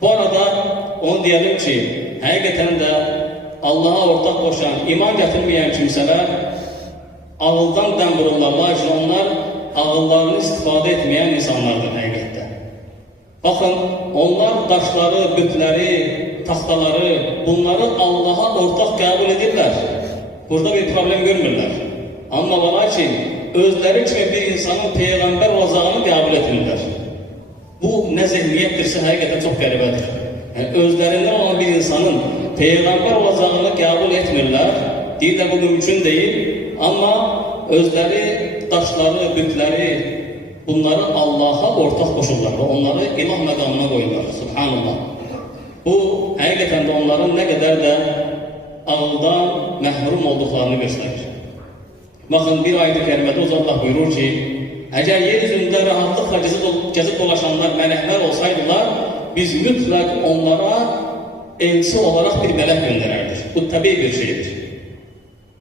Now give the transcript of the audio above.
Bu arada onu diyelim ki, həqiqətən də Allah'a ortak koşan, iman gətirməyən kimsələr ağıldan dəm vururlar, lakin onlar ağıllarını istifadə etməyən insanlardır həqiqətdə. Baxın, onlar daşları, bütləri, taxtaları, bunları Allah'a ortak qəbul edirlər. Burada bir problem görmürlər. Amma lakin özləri kimi bir insanın peyğəmbər olacağını qəbul etmirlər. Bu nə zehniyyətdirsə həqiqətən çox qəribədir. Yəni, özlərindən olan bir insanın peyğəmbər olacağını qəbul etmirlər. Deyirlər, bu mümkün deyil. Amma özləri daşları, bütləri, bunları Allah'a ortak koşurlar və onları ilah məqamına qoyurlar. Subhanallah. Bu, həqiqətən də onların nə qədər də ağıldan məhrum olduqlarını göstərir. Baxın, bir ayet-i kərimədə Allah buyurur ki, əgər yer üzündə rahatlıqla gəzib dolaşanlar mələklər olsaydılar, biz mütləq onlara elçi olarak bir mələk göndərərdik. Bu təbii bir şeydir.